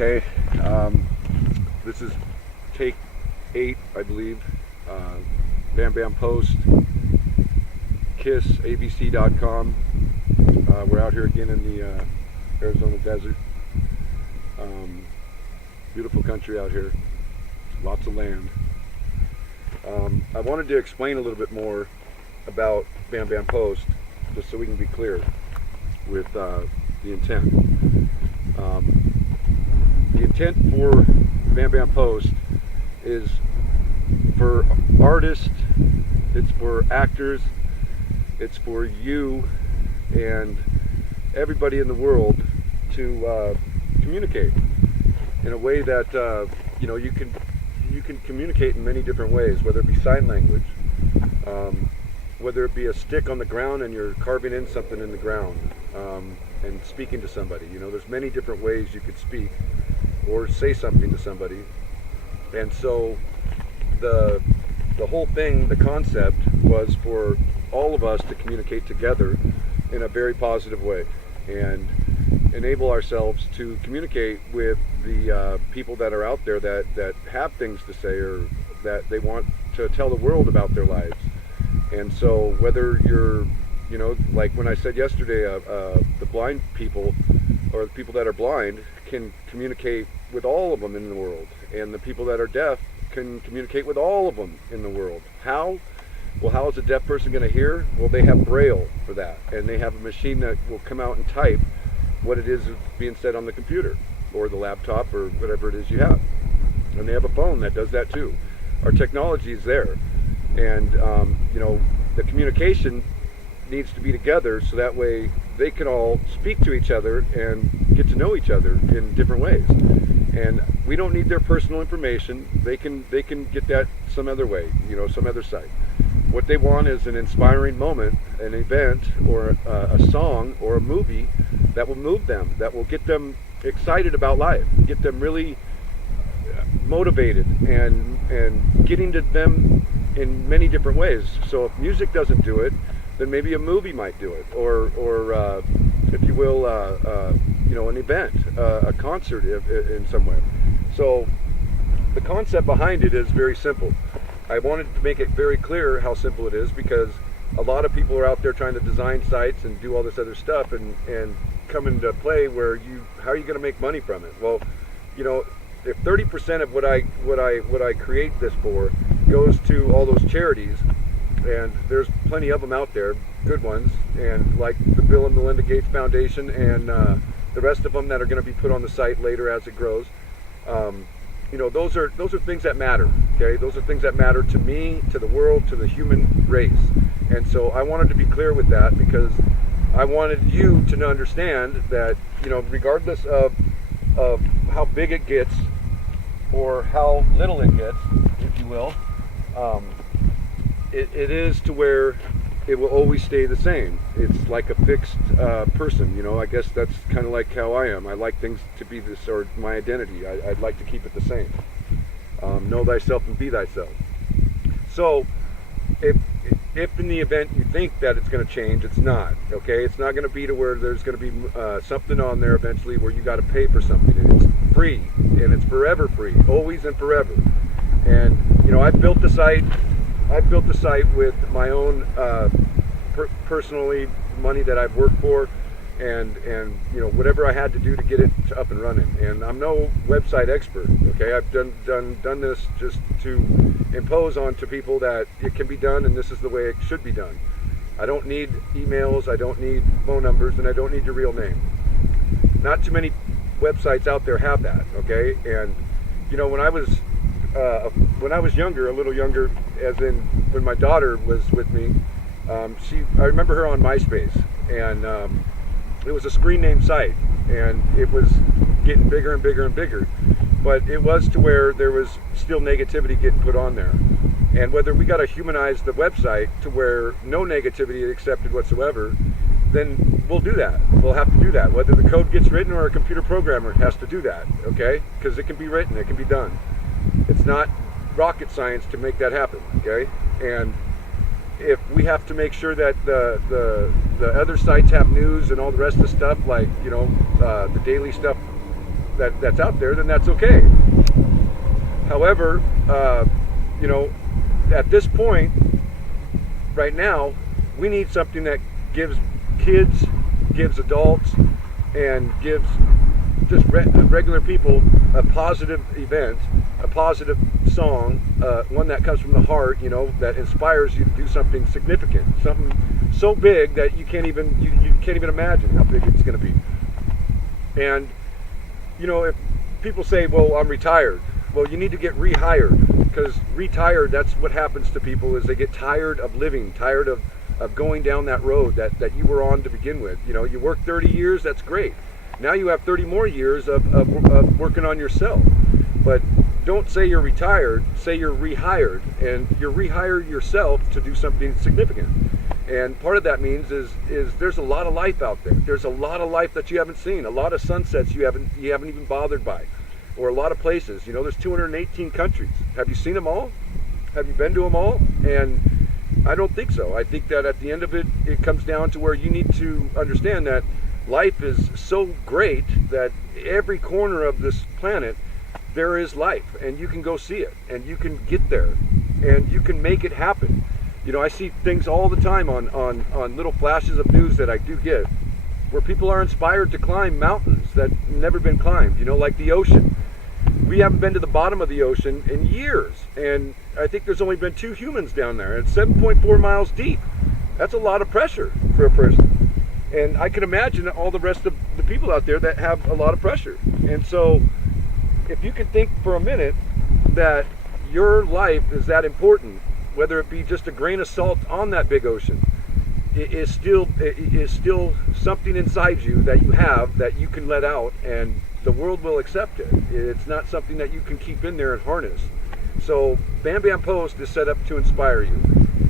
Okay, this is take 8, I believe. Bam Bam Post, KissABC.com. We're out here again in the Arizona desert. Beautiful country out here, lots of land. I wanted to explain a little bit more about Bam Bam Post, just so we can be clear with the intent. The intent for Bam Bam Post is for artists, it's for actors, it's for you and everybody in the world to communicate in a way that you can communicate in many different ways, whether it be sign language, whether it be a stick on the ground and you're carving in something in the ground and speaking to somebody. There's many different ways you could speak or say something to somebody. And so the whole thing, the concept, was for all of us to communicate together in a very positive way and enable ourselves to communicate with the people that are out there that have things to say or that they want to tell the world about their lives. And so whether you're, like when I said yesterday, the blind people or the people that are blind can communicate with all of them in the world, and the people that are deaf can communicate with all of them in the world. How? Well, how is a deaf person going to hear? Well, they have Braille for that, and they have a machine that will come out and type what it is that's being said on the computer or the laptop or whatever it is you have. And they have a phone that does that too. Our technology is there, and the communication needs to be together so that way they can all speak to each other and get to know each other in different ways. And we don't need their personal information. They can get that some other way, some other site. What they want is an inspiring moment, an event, or a song or a movie that will move them, that will get them excited about life, get them really motivated and getting to them in many different ways. So if music doesn't do it, then maybe a movie might do it, or if you will, an event, a concert in some way. So the concept behind it is very simple. I wanted to make it very clear how simple it is, because a lot of people are out there trying to design sites and do all this other stuff and come into play where how are you going to make money from it? Well, if 30% of what I create this for goes to all those charities, and there's plenty of them out there, good ones, and like the Bill and Melinda Gates Foundation and the rest of them that are going to be put on the site later as it grows. Those are things that matter. Okay, those are things that matter to me, to the world, to the human race. And so I wanted to be clear with that, because I wanted you to understand that regardless of how big it gets or how little it gets, if you will, it is to where it will always stay the same. It's like a fixed person. I guess that's kind of like how I am. I like things to be this, or my identity. I'd like to keep it the same. Know thyself and be thyself. So if in the event you think that it's going to change, it's not. Okay, it's not going to be to where there's going to be something on there eventually where you got to pay for something. And it's free, and it's forever free, always and forever. And I've built the site with my own personally money that I've worked for, and whatever I had to do to get it up and running. And I'm no website expert. Okay, I've done this just to impose onto people that it can be done, and this is the way it should be done. I don't need emails, I don't need phone numbers, and I don't need your real name. Not too many websites out there have that. Okay, and when I was younger, a little younger, as in when my daughter was with me, I remember her on MySpace, and it was a screen name site, and it was getting bigger and bigger and bigger, but it was to where there was still negativity getting put on there. And whether we got to humanize the website to where no negativity is accepted whatsoever, then we'll do that. We'll have to do that, whether the code gets written or a computer programmer has to do that, okay? Because it can be written, it can be done. It's not rocket science to make that happen, okay? And if we have to make sure that the other sites have news and all the rest of the stuff, like the daily stuff that's out there, then that's okay. However, at this point, right now, we need something that gives kids, gives adults, and gives just regular people a positive event, a positive song, one that comes from the heart, that inspires you to do something significant, something so big that you can't even imagine how big it's going to be. And if people say, well, I'm retired, well, you need to get rehired, because retired, that's what happens to people, is they get tired of living, tired of going down that road that you were on to begin with. You work 30 years, that's great. Now you have 30 more years of working on yourself. But don't say you're retired, say you're rehired, and you're rehired yourself to do something significant. And part of that means is there's a lot of life out there. There's a lot of life that you haven't seen, a lot of sunsets you haven't even bothered by, or a lot of places. There's 218 countries. Have you seen them all? Have you been to them all? And I don't think so. I think that at the end of it, it comes down to where you need to understand that life is so great that every corner of this planet, there is life, and you can go see it, and you can get there, and you can make it happen. I see things all the time on little flashes of news that I do get, where people are inspired to climb mountains that never been climbed, like the ocean. We haven't been to the bottom of the ocean in years, and I think there's only been 2 humans down there. It's 7.4 miles deep. That's a lot of pressure for a person. And I can imagine all the rest of the people out there that have a lot of pressure. And so if you can think for a minute that your life is that important, whether it be just a grain of salt on that big ocean, it is still something inside you that you have that you can let out, and the world will accept it. It's not something that you can keep in there and harness. So Bam Bam Post is set up to inspire you,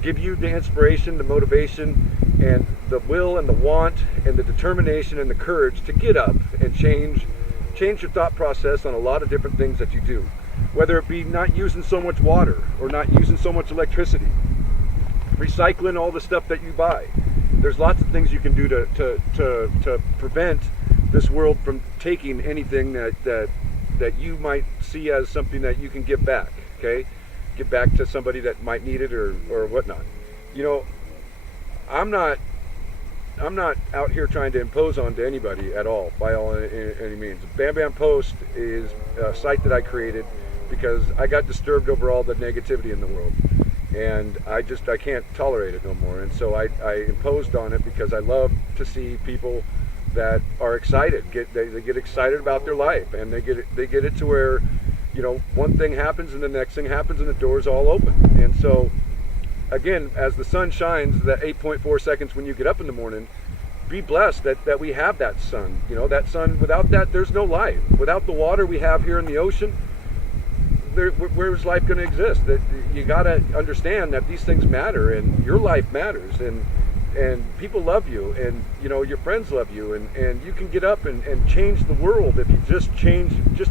give you the inspiration, the motivation, and the will and the want and the determination and the courage to get up and change your thought process on a lot of different things that you do. Whether it be not using so much water or not using so much electricity, recycling all the stuff that you buy. There's lots of things you can do to prevent this world from taking anything that you might see as something that you can give back. Okay, give back to somebody that might need it or whatnot. I'm not out here trying to impose onto anybody at all, by any means. Bam Bam Post is a site that I created because I got disturbed over all the negativity in the world, and I can't tolerate it no more. And so I imposed on it because I love to see people that are excited. They get excited about their life, and they get it to where one thing happens and the next thing happens and the door's all open. And so again, as the sun shines, that 8.4 seconds when you get up in the morning, be blessed that we have that sun. That sun, without that, there's no life. Without the water we have here in the ocean, where's life going to exist? That you got to understand that these things matter, and your life matters, and people love you, and your friends love you, and you can get up and change the world if you just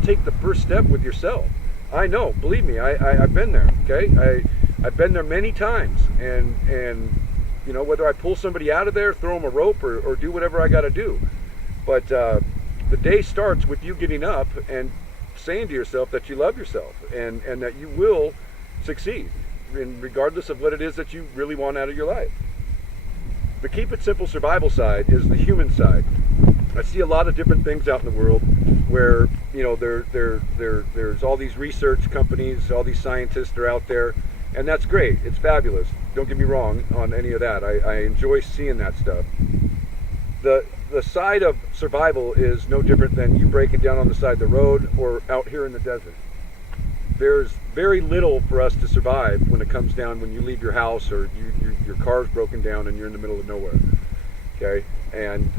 take the first step with yourself. I know, believe me, I've been there. Okay, I've been there many times, and whether I pull somebody out of there, throw them a rope, or do whatever I got to do, but the day starts with you getting up and saying to yourself that you love yourself, and that you will succeed, and regardless of what it is that you really want out of your life. The Keep It Simple survival side is the human side. I see a lot of different things out in the world where there's all these research companies, all these scientists are out there, and that's great. It's fabulous. Don't get me wrong on any of that. I enjoy seeing that stuff. The side of survival is no different than you breaking down on the side of the road or out here in the desert. There's very little for us to survive when it comes down when you leave your house or your car's broken down and you're in the middle of nowhere. Okay, and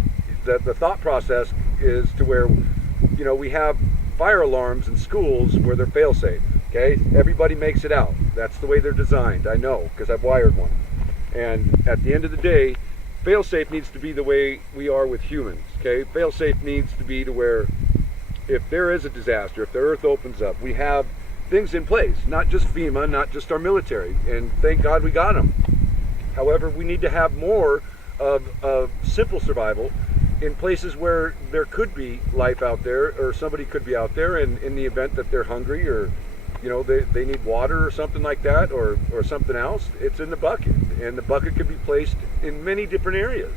the thought process is to where we have fire alarms in schools where they're fail-safe. Okay, everybody makes it out. That's the way they're designed. I know, because I've wired one. And at the end of the day, fail-safe needs to be the way we are with humans. Okay, fail-safe needs to be to where if there is a disaster, if the earth opens up, we have things in place, not just FEMA, not just our military, and thank God we got them. However, we need to have more of simple survival, in places where there could be life out there, or somebody could be out there, and in the event that they're hungry, or they need water or something like that, or something else, it's in the bucket. And the bucket could be placed in many different areas,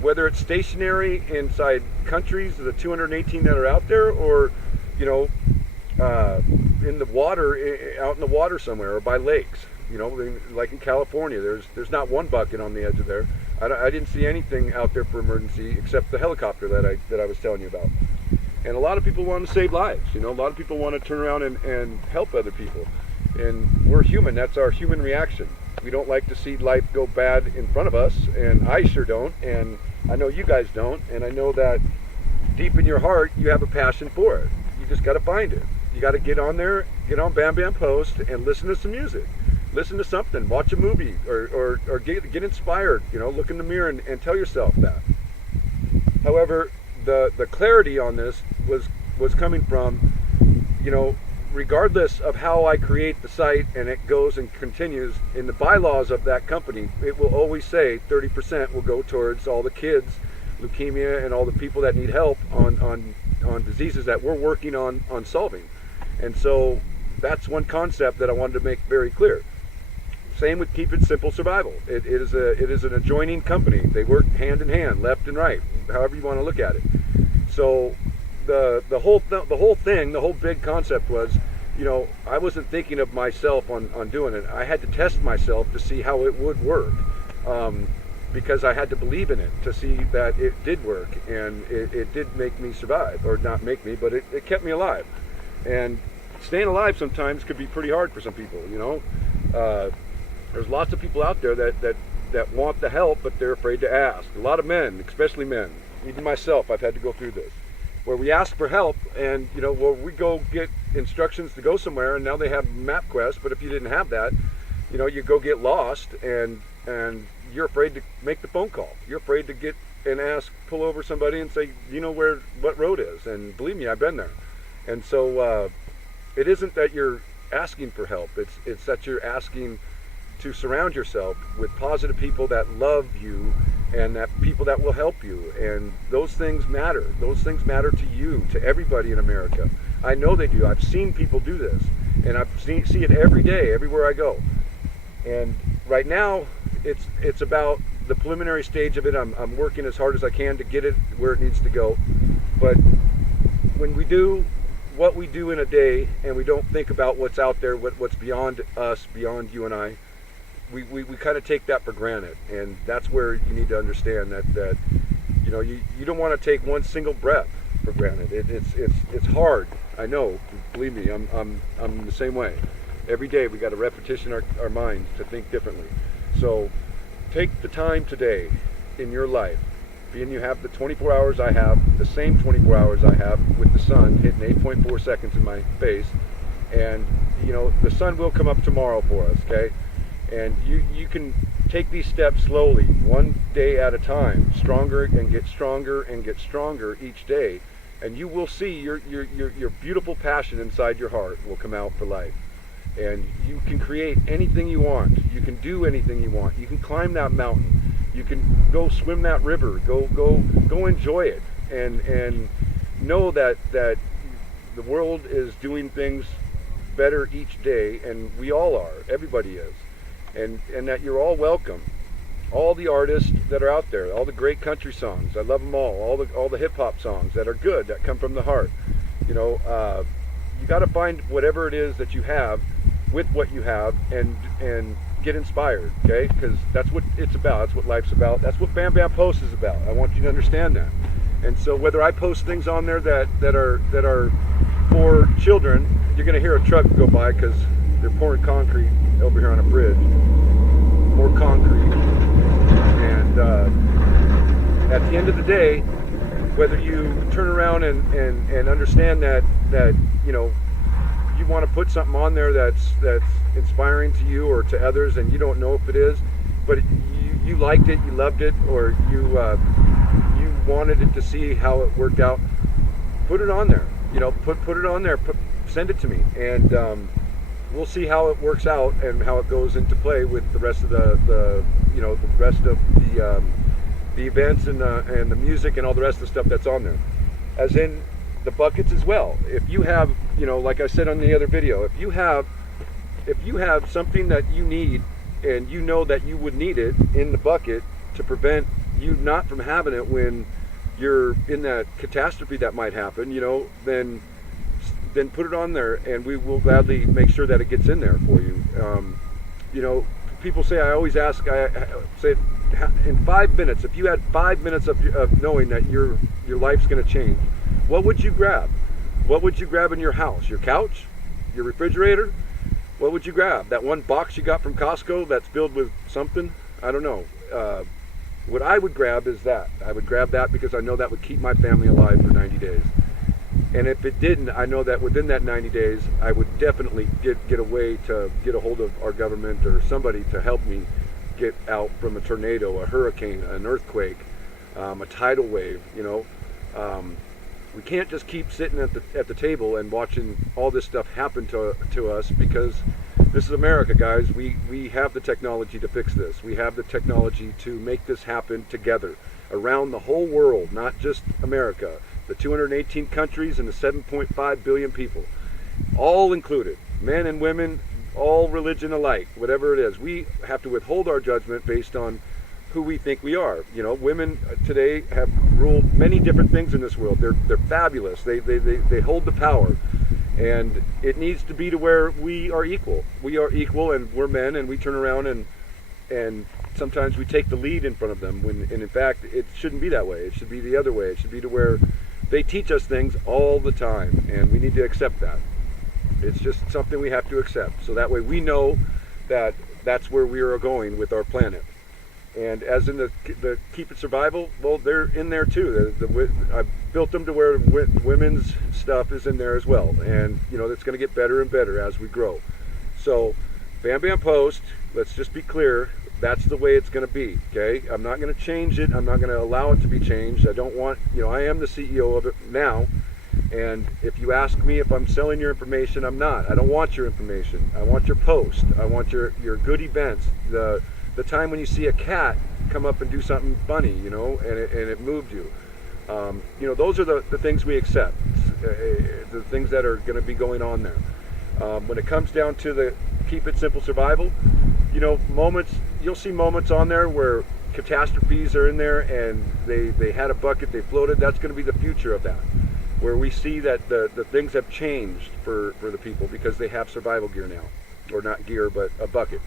whether it's stationary inside countries, the 218 that are out there, or in the water, out in the water somewhere, or by lakes. Like in California, there's not one bucket on the edge of there. I didn't see anything out there for emergency except the helicopter that I was telling you about. And a lot of people want to save lives. A lot of people want to turn around and help other people. And we're human. That's our human reaction. We don't like to see life go bad in front of us, and I sure don't, and I know you guys don't, and I know that deep in your heart you have a passion for it. You just got to find it. You got to get on there, get on Bam Bam Post, and listen to some music. Listen to something, watch a movie, or get inspired. Look in the mirror and tell yourself that. However, the clarity on this was coming from, regardless of how I create the site and it goes and continues, in the bylaws of that company, it will always say 30% will go towards all the kids, leukemia, and all the people that need help on diseases that we're working on solving. And so that's one concept that I wanted to make very clear. Same with Keep It Simple Survival. It is an adjoining company. They work hand in hand, left and right, however you want to look at it. So the whole thing, the whole big concept was, I wasn't thinking of myself on doing it. I had to test myself to see how it would work, because I had to believe in it to see that it did work, and it did make me survive, or not make me, but it kept me alive. And staying alive sometimes could be pretty hard for some people. There's lots of people out there that want the help, but they're afraid to ask. A lot of men, especially men, even myself, I've had to go through this, where we ask for help, and we go get instructions to go somewhere, and now they have MapQuest, but if you didn't have that, you go get lost, and you're afraid to make the phone call. You're afraid to get and pull over somebody and say, what road is, and believe me, I've been there. And so it isn't that you're asking for help, it's that you're asking to surround yourself with positive people that love you, and that people that will help you. And those things matter. Those things matter to you, to everybody in America. I know they do. I've seen people do this, and I see it every day, everywhere I go. And right now, it's about the preliminary stage of it. I'm working as hard as I can to get it where it needs to go. But when we do what we do in a day, and we don't think about what's out there, what's beyond us, beyond you and I, we kind of take that for granted. And that's where you need to understand that you don't want to take one single breath for granted. It's hard. I know. Believe me, I'm the same way. Every day we got to repetition our minds to think differently. So take the time today in your life, being you have the 24 hours I have, the same 24 hours I have with the sun hitting 8.4 seconds in my face, and the sun will come up tomorrow for us, okay? And you can take these steps slowly, one day at a time, stronger and get stronger each day, and you will see your beautiful passion inside your heart will come out for life. And you can create anything you want. You can do anything you want. You can climb that mountain. You can go swim that river. Go enjoy it, and know that the world is doing things better each day, and we all are. Everybody is. And that you're all welcome. All the artists that are out there, all the great country songs, I love them all the hip hop songs that are good, that come from the heart. You got to find whatever it is that you have with what you have, and get inspired, okay? Because that's what it's about. That's what life's about. That's what Bam Bam Post is about. I want you to understand that. And so whether I post things on there that are for children, you're going to hear a truck go by because they're pouring concrete over here on a bridge. More concrete. And at the end of the day, whether you turn around and understand that you want to put something on there that's inspiring to you or to others, and you don't know if it is, but you liked it, you loved it, or you wanted it to see how it worked out, put it on there. Put it on there. Send it to me, and we'll see how it works out and how it goes into play with the rest of the the events and the music and all the rest of the stuff that's on there, as in the buckets as well. If you have, like I said on the other video, if you have something that you need and you know that you would need it in the bucket to prevent you not from having it when you're in that catastrophe that might happen, then put it on there, and we will gladly make sure that it gets in there for you. People say, I always ask, I say, in 5 minutes, if you had 5 minutes of knowing that your life's going to change, what would you grab? What would you grab in your house? Your couch? Your refrigerator? What would you grab? That one box you got from Costco that's filled with something? I don't know. What I would grab is that. I would grab that because I know that would keep my family alive for 90 days. And if it didn't, I know that within that 90 days, I would definitely get a way to get a hold of our government or somebody to help me get out from a tornado, a hurricane, an earthquake, a tidal wave. We can't just keep sitting at the table and watching all this stuff happen to us, because this is America, guys. We have the technology to fix this. We have the technology to make this happen together around the whole world, not just America. The 218 countries and the 7.5 billion people, all included, men and women, all religion alike, whatever it is. We have to withhold our judgment based on who we think we are. Women today have ruled many different things in this world. They're fabulous. They hold the power, and it needs to be to where we are equal. We are equal, and we're men, and we turn around and sometimes we take the lead in front of them. And in fact, it shouldn't be that way. It should be the other way. It should be to where they teach us things all the time, and we need to accept that. It's just something we have to accept, so that way we know that that's where we are going with our planet. And as in the Keep It Survival, well, they're in there too. I built them to where women's stuff is in there as well, and it's going to get better and better as we grow. So, Bam Bam Post, let's just be clear. That's the way it's going to be, okay? I'm not going to change it. I'm not going to allow it to be changed. I don't want, I am the CEO of it now, and if you ask me if I'm selling your information, I'm not. I don't want your information. I want your post. I want your good events. The time when you see a cat come up and do something funny, and it moved you. Those are the things we accept, the things that are going to be going on there. When it comes down to the Keep It Simple Survival, moments, you'll see moments on there where catastrophes are in there and they had a bucket, they floated. That's going to be the future of that, where we see that the things have changed for the people because they have survival gear now, or not gear, but a bucket.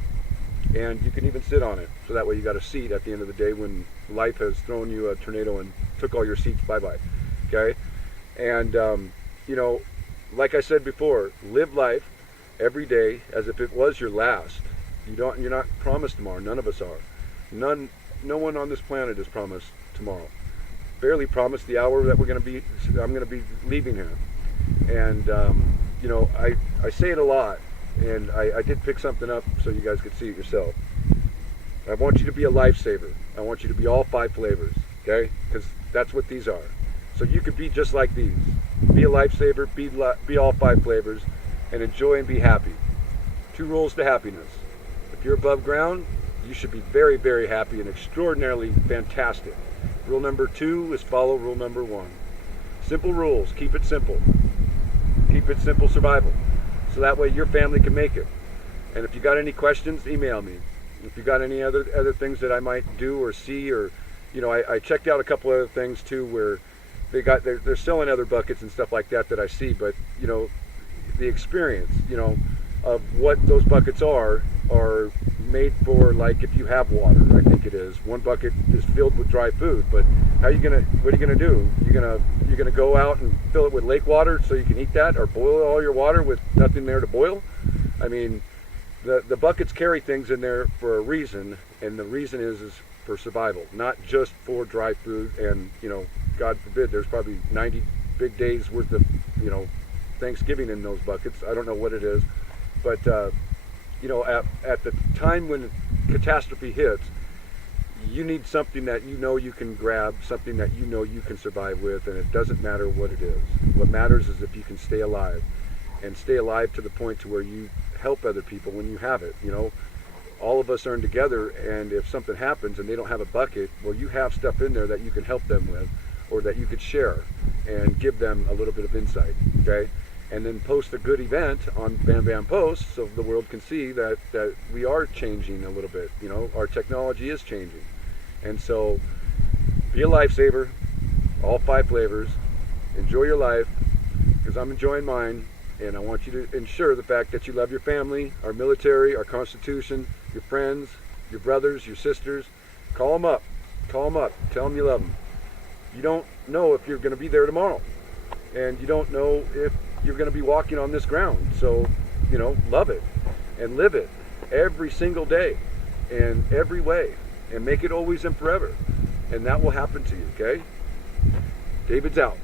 And you can even sit on it, so that way you got a seat at the end of the day when life has thrown you a tornado and took all your seats bye-bye, okay? And, like I said before, live life every day as if it was your last. You're not promised tomorrow. None of us are. No one on this planet is promised tomorrow. Barely promised the hour that I'm going to be leaving here. And, I say it a lot. And I did pick something up so you guys could see it yourself. I want you to be a lifesaver. I want you to be all 5 flavors, okay? Because that's what these are. So you could be just like these. Be a lifesaver, be all 5 flavors, and enjoy and be happy. 2 rules to happiness. If you're above ground, you should be very, very happy and extraordinarily fantastic. Rule number 2 is follow rule number 1. Simple rules. Keep it simple. Keep it simple survival. So that way your family can make it. And if you got any questions, email me. If you got any other things that I might do or see, or I checked out a couple other things too where they're selling other buckets and stuff like that I see, but the experience of what those buckets are made for, like, if you have water. I think it is. One bucket is filled with dry food, but what are you gonna do? You're gonna go out and fill it with lake water so you can eat that, or boil all your water with nothing there to boil? I mean, the buckets carry things in there for a reason, and the reason is for survival, not just for dry food. And God forbid, there's probably 90 big days worth of Thanksgiving in those buckets. I don't know what it is, but at the time when catastrophe hits, you need something that you can grab, something that you can survive with, and it doesn't matter what it is. What matters is if you can stay alive, and stay alive to the point to where you help other people when you have it. all of us earn together, and if something happens and they don't have a bucket, well, you have stuff in there that you can help them with, or that you could share and give them a little bit of insight, okay? And then post a good event on Bam Bam Post so the world can see that we are changing a little bit. You know, our technology is changing. And so be a lifesaver, all 5 flavors. Enjoy your life, because I'm enjoying mine. And I want you to ensure the fact that you love your family, our military, our Constitution, your friends, your brothers, your sisters. Call them up. Call them up. Tell them you love them. You don't know if you're going to be there tomorrow. And you don't know if you're going to be walking on this ground. So, you know, love it and live it every single day and every way. And make it always and forever. And that will happen to you, okay? David's out.